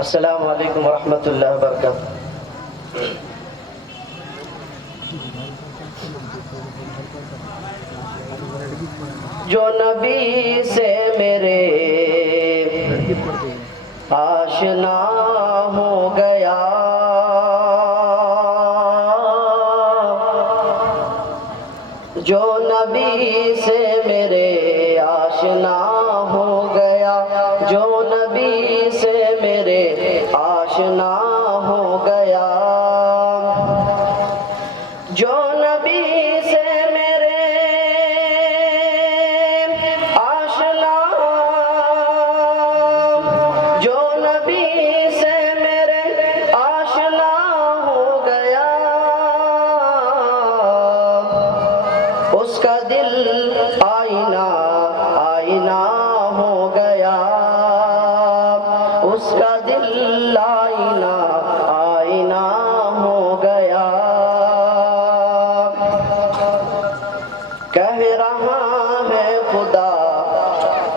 السلام علیکم ورحمۃ اللہ وبرکاتہ۔ جو نبی سے میرے آشنا ہو گیا، جو نبی سے میرے آشنا ہو گیا، جو نبی سے میرے آشنا ہو گیا، جو نبی سے میرے آشنا، جو نبی سے میرے آشنا ہو گیا، اس کا دل آئینہ آئینہ ہو گیا، اس کا دل آئینہ آئینہ ہو گیا۔ کہہ رہا ہے خدا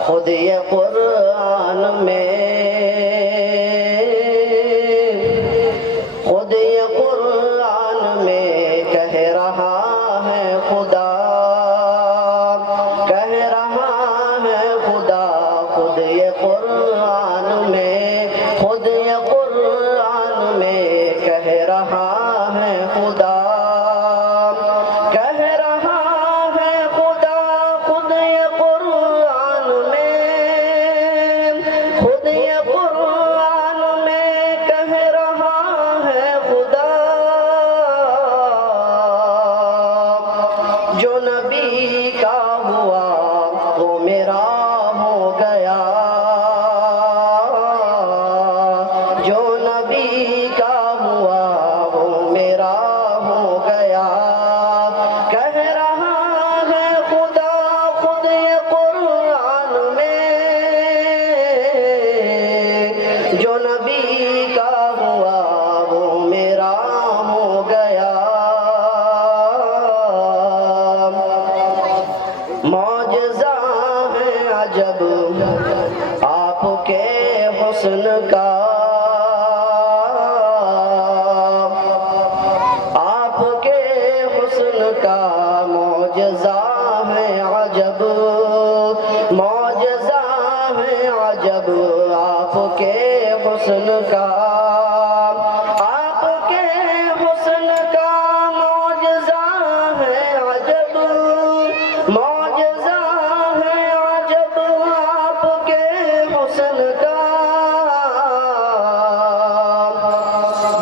خود یہ قرآن میں، خود یہ قرآن میں کہہ رہا ہے خدا، کہہ رہا ہے خدا خود یہ قرآن میں، خود یہ قرآن میں کہہ رہا ہے خدا، کہہ رہا ہے خدا خود یہ قرآن میں، خود یہ قرآن میں کہہ رہا ہے خدا، جو نبی کا ہوا وہ میرا ہو گیا، جو نبی کا ہوا وہ میرا ہو گیا، کہہ رہا ہے خدا خود یہ قرآن میں، جو نبی کا ہوا وہ میرا ہو گیا۔ معجزہ ہے عجب آپ کے حسن کا، آپ کے حسن کا معجزہ ہے عجب، معجزہ ہے عجب آپ کے حسن کا، آپ کے حسن کا معجزہ ہے عجب، معجزہ ہے عجب آپ کے حسن کا،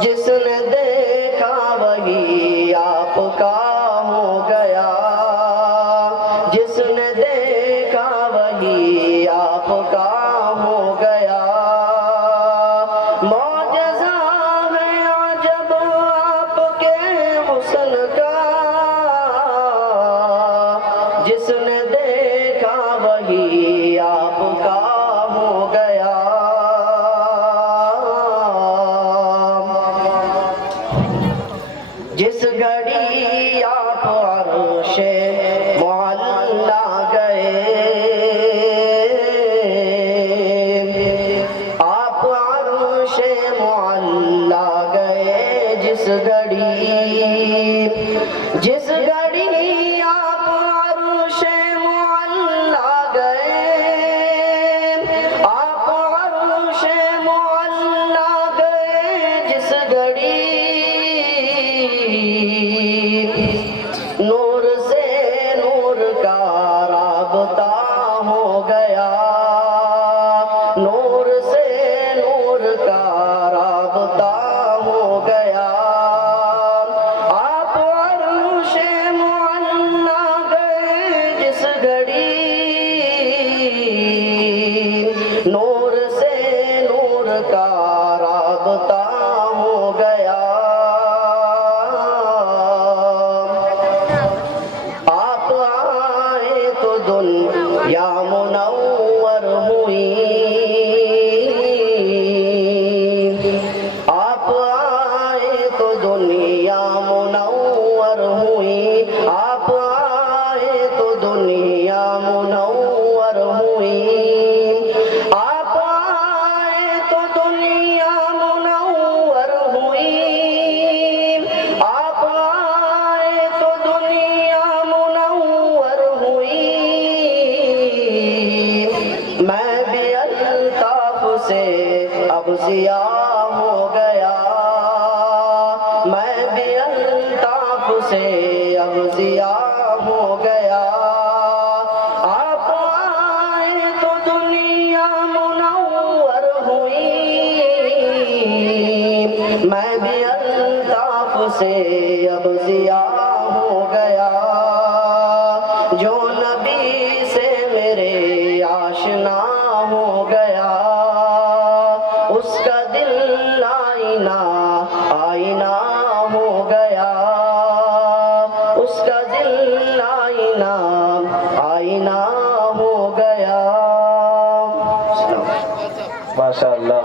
جس نے دیکھا وہی آپ کا ہو گیا، جس نے دیکھا وہی ضیاء ہو گیا، میں بھی الطاف سے اب ضیاء ہو گیا، آپ آئے تو دنیا منور ہوئی، میں بھی الطاف سے اب ضیاء ہو گیا، جو نبی سے میرے آشنا ہو گیا، اس کا دل آئینہ آئینہ ہو گیا، اس کا دل آئینہ آئینہ ہو گیا۔ ماشاءاللہ۔